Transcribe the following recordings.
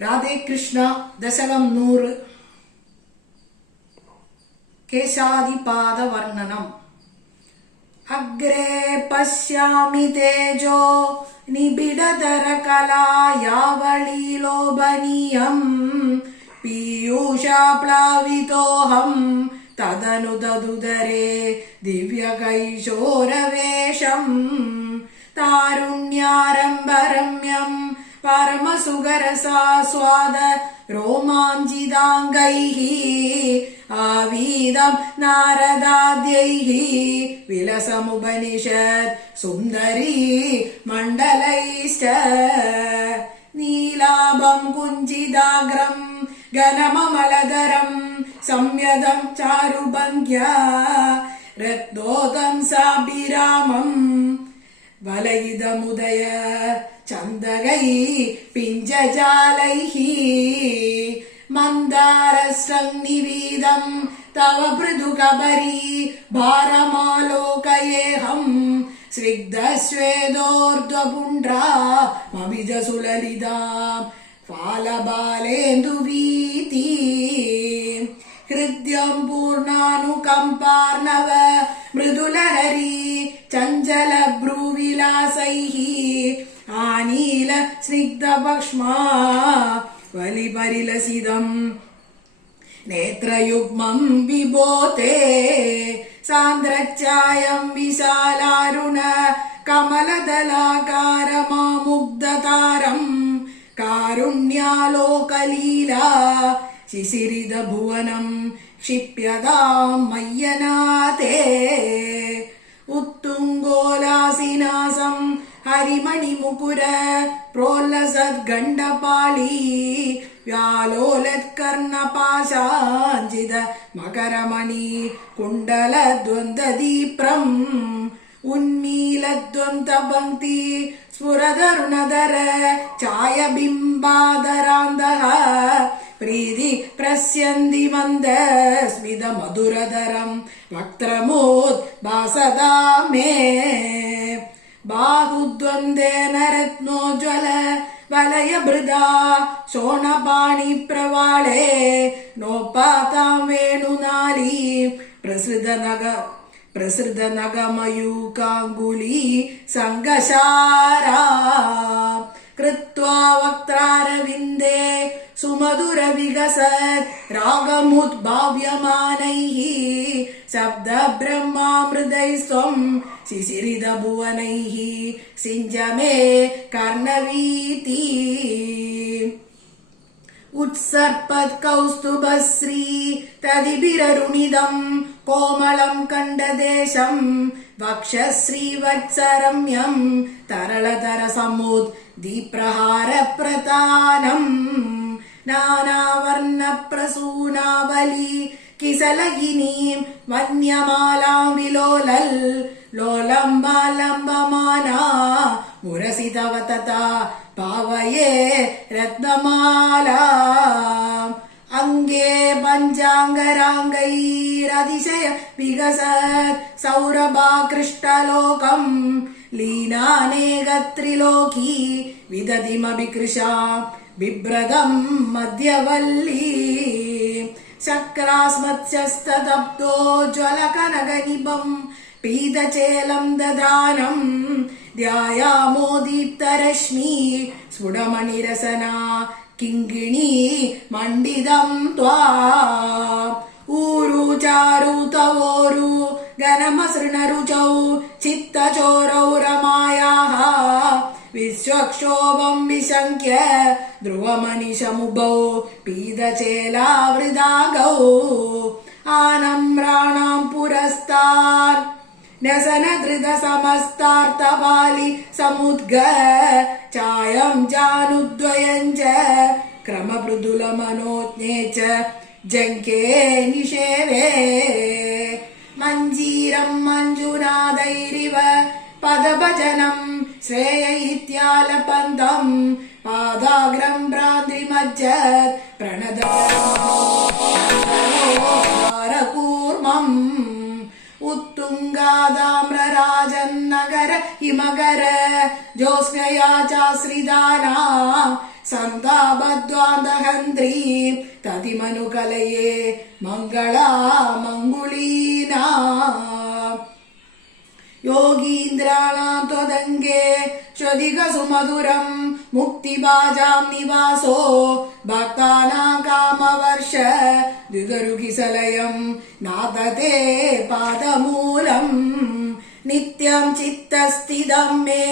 രാധേ കൃഷ്ണ. ദശകം 100. കേശാദിപാദവർണ്ണനം. അഗ്രേ പശ്യാമി തേജോ നിബിഡതരകലായാവളീലോഭനീയം പീയൂഷാപ്ലാവിതോഹം തദനു തദുദരേ ദിവ്യകൈശോരവേഷം താരുണ്യാരംഭരമ്യം പരമസുഖരസാസ്വാദ രോമാഞ്ചിതാംഗൈഃ ആവീതം നാരദാദ്യൈഃ വിലസമുപനിഷത് സുന്ദരീ മണ്ഡലൈശ്ച നീലാഭം കുഞ്ചിതാഗ്രം ഘനമമലധരം സംയതം ചാരുഭംഗ്യാ രക്തോദം സാഭിരാമം വലയിതമുദയ ചന്ദകൈ പിഞ്ചജാലൈഃ മന്ദാരസന്നിവീതം തവ മൃദുകബരീ ഭാരമാലോകയേഹം സ്നിഗ്ധസ്വേദോർധ്വപുണ്ഡ്രാ മവിജസുലലിതാം ഫാലബാലേന്ദുവീതി ഹൃദ്യം പൂർണാനുകമ്പാർണവ മൃദുലഹരി ചഞ്ചല ഭ്രൂവിലാസൈഃ ആനീല സ്നിഗ്ധപക്ഷ്മാ വലിപരിലസിതം നേത്രയുഗ്മം വിബോധേ സാന്ദ്രച്ഛായം വിശാലാരുണ കമലദലാകാരമാമുഗ്ധതാരം കാരുണ്യാലോകലീലാ ശിശിരിത ഭുവനം ക്ഷിപ്യതാം മയ്യനാഥേ ഉത്തുംഗോലാസിനാസം ഹരിമണിമുകുര പ്രോല്ലസദ്ഗണ്ഡപാളി വ്യാലോലത്കർണപാശാഞ്ചിത മകരമണി കുണ്ടലദ്വന്ദ്വദീപ്രം ഉന്മീലദ്വന്ദ്വപംക്തി സ്ഫുരതരുണധര ഛായബിംബാദരാന്തഃ പ്രീതി പ്രസ്യന്തി മന്ദസ്മിത മധുരധരം വക്ത്രമോദ്ഭാസതാ may ബാഹുദ്വന്ദ്വേന രത്നോജ്വല വലയഭൃതാ ശോണപാണി പ്രവാളേ നോപാതാം വേണുനാളീ പ്രസൃതനഗമയൂകാംഗുലീ സംഘശാരാ കൃത്വാ വക്ത്രാരവിന്ദേ സുമധുരവികസത് രാഗമുദ്ഭാവ്യമാനൈഃ ശബ്ദബ്രഹ്മാമൃതൈസ്ത്വം ശിശിരിതഭുവനൈഃ സിഞ്ചമേ കർണവീതി ഉത്സർപ്പത്കൗസ്തുഭശ്രീ തദിഭിരരുണിതം കോമളം കണ്ഠദേശം വക്ഷശ്രീവത്സരമ്യം തരളതരസമുദ്ദീപ്രഹാരപ്രതാനം നാനാവർണപ്രസൂനാവലി കിസലയിനീം വന്യമാലാം വിലോലൽ ലോലംബാലംബമാനാ മുരസിതവതതാ പാവയേ രത്നമാലാ അംഗേ പഞ്ചാംഗരാംഗൈരതിശയ വികസത് സൗരഭാകൃഷ്ടലോകം ലീനാനേകത്രിലോകീ വിദതിമഭികൃശാ ബിഭ്രതം മധ്യവല്ലീ ശക്രാസ്മത്സ്യസ്തതപ്തോ ജ്വലകനകനിഭം പീതചേലം ദധാനം ധ്യായാമോ ദീപ്തരശ്മി സ്ഫുടമണിരസനാ കിങ്കിണീ മണ്ഡിതം ത്വാ ഊരു ചാരു തവോരു ഘനമസൃണരുചൗ ചിത്തചോരൗ രമായാഃ വിശ്വക്ഷോഭം വിശങ്ക്യ ധ്രുവമനിശമുഭൗ പീതചേലാവൃതാഗൗ ആനമ്രാണാം പുരസ്താൻ നസനധൃത സമസ്താർത്തപാലി സമുദ്ഗ ഛായം ജാനുദ്വയം ച ക്രമമൃദുലമനോജ്ഞേ ച ജംഘേ നിഷേവേ മഞ്ജീരം മഞ്ജുനാഥൈരിവ പദഭജനം ശ്രേയൈത്യാലപന്തം പാദാഗ്രം ഭ്രാന്തിമജ്ജത് പ്രണതകൂർമം ഉത്തുംഗാതാമ്രരാജന്നഗര ഹിമകര ജ്യോത്സ്നയാ ചാശ്രിതാനാം സന്താപദ്വാന്തഹന്ത്രീം തതിമനുകലയേ മംഗളാമംഗുളീനാ യോഗീന്ദ്രാണാം ത്വദംഗേ ശ്വതികസുമധുരം മുക്തിഭാജാം നിവാസോ ഭക്താനാം കാമവർഷ ദ്വിഗരുകിസലയം നാദതേ പാദമൂലം നിത്യം ചിത്തസ്ഥിതം may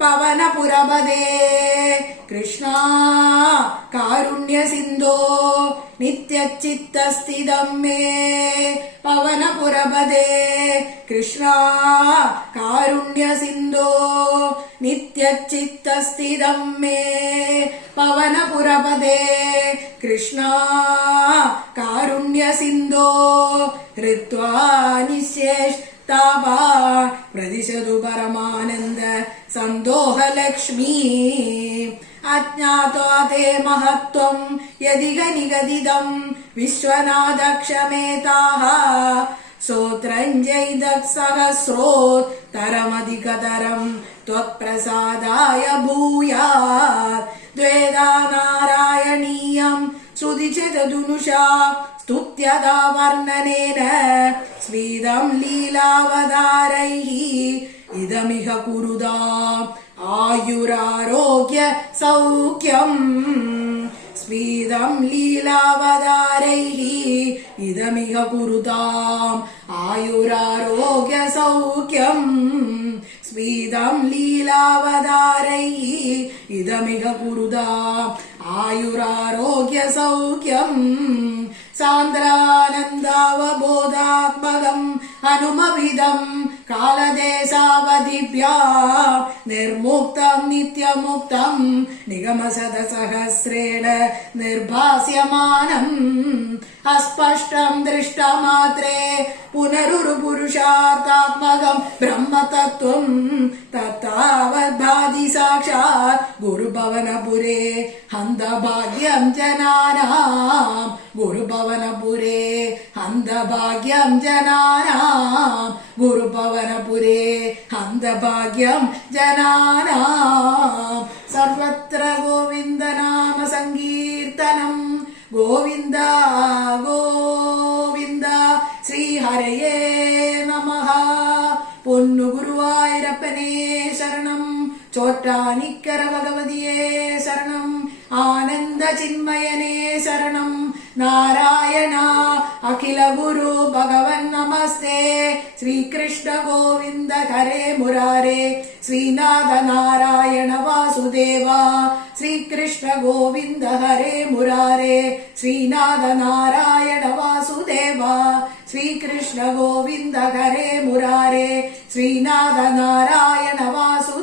പവനപുരപദേ Krishna കാരുണ്യസിന്ധോ നിത്യചിത്തസ്ഥിതം may പവനപുരപദേ Krishna കാരുണ്യസിന്ധോ നിത്യചിത്തസ്ഥിതം may പവനപുരപദേ Krishna കാരുണ്യസിന്ധോ ഹൃത്വാ നിശേഷ്ടാവാ പ്രതിശതു പരമാനന്ദ സന്തോഹലക്ഷ്മീ അജ്ഞാത്വാ തേ മഹത്വം യദിക നിഗദിതം വിശ്വനാഥ ക്ഷമേതാഃ സോത്രഞ്ജയിദസഹസ്രോത്തരമധികതരം ത്വത്പ്രസാദായ ഭൂയാത് ദ്വേധാ നാരായണീയം ശ്രുതിചിതധുനുഷാ സ്തുത്യതാ വർണ്ണനേന സ്ഫീതം ലീലാവതാരൈഃ ഇദമിഹ കുരുതാം ആയുരാരോഗ്യ സൗഖ്യം സ്ഫീതം ലീലാവതാരൈഃ ഇദമിഹ കുരുതാം ആയുരാരോഗ്യ സൗഖ്യം സ്ഫീതം ലീലാവതാരൈഃ ഇദമിഹ കുരുതാം ആയുരാരോഗ്യ സൗഖ്യം സാന്ദ്രാനന്ദാവബോധാത്മകം ഹനുമവിദം കാലദേശാവധിഭ്യാം നിർമുക്തം നിത്യമുക്തം നിഗമശതസഹസ്രേണ നിർഭാസ്യമാനം അസ്പഷ്ടം ദൃഷ്ടമാത്രേ പുനരുരു പുരുഷാർത്ഥാത്മകം ബ്രഹ്മതത്വം തത്താവദ്ഭാതി സാക്ഷാത് ഗുരുഭവനപുരേ ഹന്തഭാഗ്യം ജനാനാം ഗുരുഭവനപുരേ ഹന്തഭാഗ്യം ജനാനാം ഗുരുഭവനപുരേ ഹന്തഭാഗ്യം ജനാനാം സർവത്ര ഗോവിന്ദനാമ സങ്കീർത്തനം ഗോവിന്ദ ഗോവിന്ദ ശ്രീഹരയേ നമഃ പൊന്നു ഗുരുവായൂരപ്പനേ ശരണം ചോറ്റാനിക്കര ഭഗവതിയേ ശരണം ആനന്ദ ചിന്മയനേ ശരണം നാരായണ അഖില ഗുരു ഭഗവൻ നമസ്തേ ശ്രീകൃഷ്ണ ഗോവിന്ദ ഹരേ മുരാരേ ശ്രീനാഥ നാരായണ വാസുദേവ ശ്രീകൃഷ്ണ ഗോവിന്ദ ഹരേ മുരാരേ ശ്രീനാഥ നാരായണ വാസുദേവ ശ്രീകൃഷ്ണ ഗോവിന്ദ ഹരേ മുരാരേ ശ്രീനാഥ നാരായണ വാസുദേവ